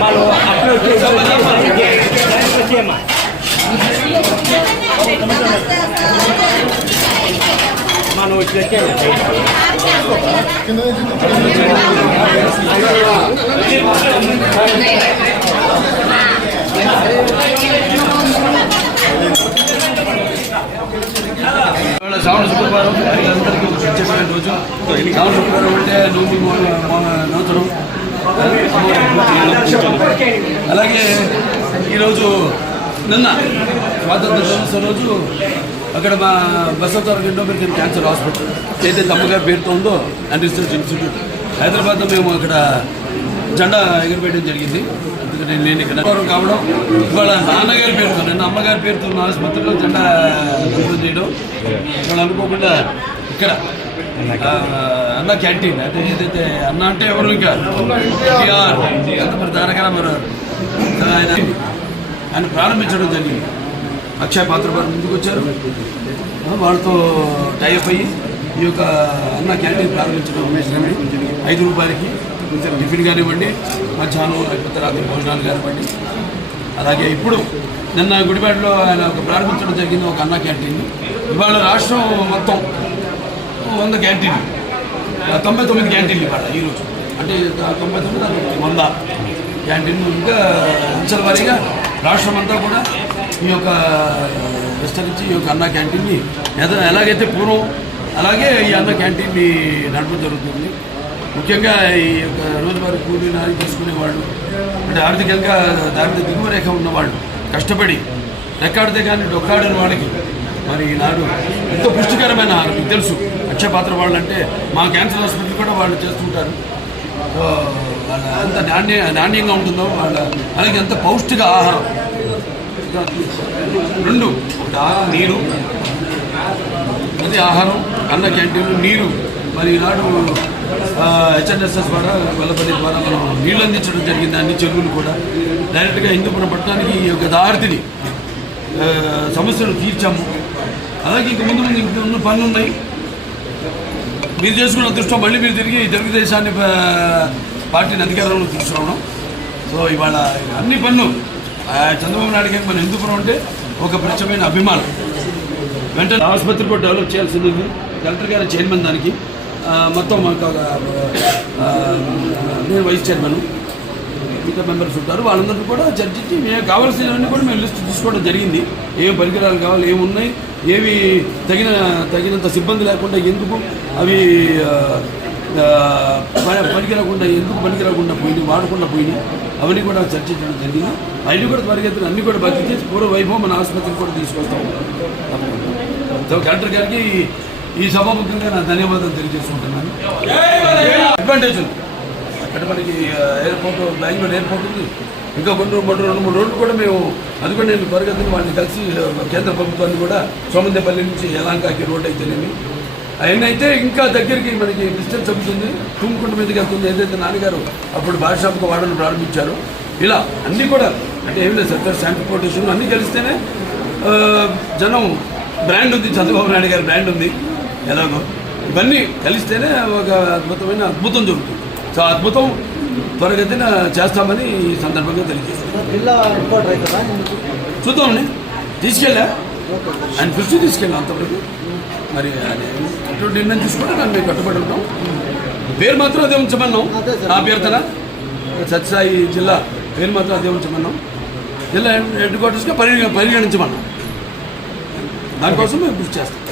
వాళ్ళు అట్లా వచ్చేసి వచ్చేయమ్మా మనం వచ్చి వచ్చేయండి ఇవాళ శ్రావణ శుక్రవారం మహిళలందరికీ ఒక ప్రత్యేకమైన రోజు శ్రావణ శుక్రవారం అంటే నూమి నూతనం అలాగే ఈరోజు నిన్న స్వాతంత్ర దినోత్సవం రోజు అక్కడ మా బసవతార రెండో క్యాన్సర్ హాస్పిటల్ ఏదైతే అమ్మగారి పేరుతో ఉందో అండ్ రీసెర్చ్ ఇన్స్టిట్యూట్ హైదరాబాద్లో మేము అక్కడ జెండా ఎగురవేయడం జరిగింది. అందుకని నేను ఇక్కడ కావడం. ఇవాళ నాన్నగారి పేరుతో నిన్న అమ్మగారి పేరుతో ఉన్న ఆసుపత్రిలో జెండా చేయడం ఇవాళ అనుకోకుండా ఇక్కడ అన్న క్యాంటీన్. అంటే ఏదైతే అన్న అంటే ఎవరు ఇంకా? ఎన్టీఆర్ ఎంతమంది ఆయన ఆయన ప్రారంభించడం జరిగింది. అక్షయ పాత్ర వారు ముందుకు వచ్చారు. వాళ్ళతో టైప్ అయ్యి ఈ యొక్క అన్న క్యాంటీన్ ప్రారంభించడం ఐదు రూపాయలకి టిఫిన్ కానివ్వండి మధ్యాహ్నం లేకపోతే రాత్రి భోజనాలు కానివ్వండి. అలాగే ఇప్పుడు నిన్న గుడిపేటలో ఆయన ఒక ప్రారంభించడం జరిగింది ఒక అన్న క్యాంటీన్. ఇవాళ రాష్ట్రం మొత్తం వంద క్యాంటీన్లు. తొంభై తొమ్మిది క్యాంటీన్లు ఇవాళ ఈరోజు అంటే తొంభై తొమ్మిది వంద క్యాంటీన్లు ఇంకా అంచెల వారీగా రాష్ట్రం అంతా కూడా ఈ యొక్క విస్తరించి ఈ యొక్క అన్న క్యాంటీన్ని ఎద- ఎలాగైతే పూర్వం అలాగే ఈ అన్న క్యాంటీన్ని నడపడం జరుగుతుంది. ముఖ్యంగా ఈ యొక్క రోజువారీ కూలీ నాలి తీసుకునేవాళ్ళు అంటే ఆర్థికంగా దారిద్ర దిగువ రేఖ ఉన్నవాళ్ళు కష్టపడి రెక్కాడితే కానీ డొక్కాడని వాళ్ళకి మరి ఈనాడు ఎంతో పుష్టికరమైన తెలుసు. పాత్ర వాళ్ళు అంటే మా క్యాన్సర్ హాస్పిటల్ కూడా వాళ్ళు చేస్తుంటారు. వాళ్ళ ఎంత నాణ్య నాణ్యంగా ఉంటుందో వాళ్ళ అలాగే ఎంత పౌష్టిక ఆహారం. రెండు ఒకటి ఆహారం నీరు అది ఆహారం అన్న క్యాంటీన్ నీరు. మరి ఈనాడు హెచ్ఎన్ఎస్ఎస్ ద్వారా వెల్లపల్లి ద్వారా మనం నీళ్ళు అందించడం జరిగింది అన్ని చెరువులు కూడా. డైరెక్ట్గా హిందూపురం పట్టణానికి ఈ యొక్క దారిని సమస్యలు తీర్చాము. అలాగే ఇంక ముందు ముందు ఇంక ఉన్న పనులు ఉన్నాయి మీరు చేసుకున్న అదృష్టం మళ్ళీ మీరు తిరిగి తెలుగుదేశాన్ని పార్టీని అధికారంలో తీసుకురావడం. సో ఇవాళ అన్ని పనులు చంద్రబాబు నాయుడు గారికి మన ఎందుకు అంటే ఒక ప్రత్యేకమైన అభిమానం. వెంటనే ఆసుపత్రి కూడా డెవలప్ చేయాల్సింది ఉంది కలెక్టర్ గారి చైర్మన్ దానికి. మొత్తం మాకు ఒక, నేను వైస్ చైర్మన్. మిగతా మెంబర్స్ ఉంటారు. వాళ్ళందరికీ కూడా చర్చించి మేము కావాల్సినవన్నీ కూడా మేము లిస్ట్ తీసుకోవడం జరిగింది. ఏం పరికరాలు కావాలి ఏమున్నాయి ఏవి తగిన తగినంత సిబ్బంది లేకుండా ఎందుకు అవి పనికిరాకుండా ఎందుకు పనికిరాకుండా పోయినాయి వాడకుండా పోయినాయి అవన్నీ కూడా చర్చించడం జరిగింది. అవన్నీ కూడా త్వరగతిన అన్ని కూడా భర్తీ చేసి పూర్వ వైభవం మన ఆసుపత్రికి కూడా తీసుకొస్తాం. సో కలెక్టర్ గారికి ఈ సభాముఖంగా నా ధన్యవాదాలు తెలియజేసుకుంటున్నాను. అడ్వాంటేజ్ ఉంది. అక్కడ మనకి ఎయిర్పోర్ట్ బెంగళూరు ఎయిర్పోర్ట్ ఉంది. ఇంకా కొన్ని మూడు రెండు మూడు రోజులు కూడా మేము అది కూడా నేను త్వరగతిని వాళ్ళని కలిసి కేంద్ర ప్రభుత్వాన్ని కూడా సోమందేపల్లి నుంచి యలాంకాకి రోడ్ అయితేనేమి. అవన్నీ అయితే ఇంకా దగ్గరికి మనకి డిస్టెన్స్ అవుతుంది. తుమ్ముకుంట మీదకి వెళ్తుంది. ఏదైతే నాన్నగారు అప్పుడు భాషాపు వాడని ప్రారంభించారు. ఇలా అన్నీ కూడా అంటే ఏం లేదు సార్ ట్రాన్స్పోర్టేషన్ అన్నీ కలిస్తేనే జనం బ్రాండ్ ఉంది. చంద్రబాబు నాయుడు గారి బ్రాండ్ ఉంది. ఎలాగో. ఇవన్నీ కలిస్తేనే ఒక అద్భుతమైన అద్భుతం జరుగుతుంది. సో అద్భుతం త్వరగతిన చేస్తామని ఈ సందర్భంగా తెలియజేస్తాం జిల్లా హెడ్ క్వార్టర్ అవుతుందా చూద్దామండి. తీసుకెళ్ళా? ఆయన దృష్టి తీసుకెళ్ళాం అంతవరకు. మరి ఎటువంటి నిర్ణయం తీసుకుంటే దాన్ని మేము కట్టుబడి ఉంటాం. పేరు మాత్రం అదే ఉంచమన్నాం. నా పేరుతన సత్యసాయి జిల్లా పేరు మాత్రం అదే ఉంచమన్నాం. జిల్లా హెడ్ క్వార్టర్స్గా పరిగణ పరిగణించమన్నాం. దానికోసం మేము కృషి చేస్తాం.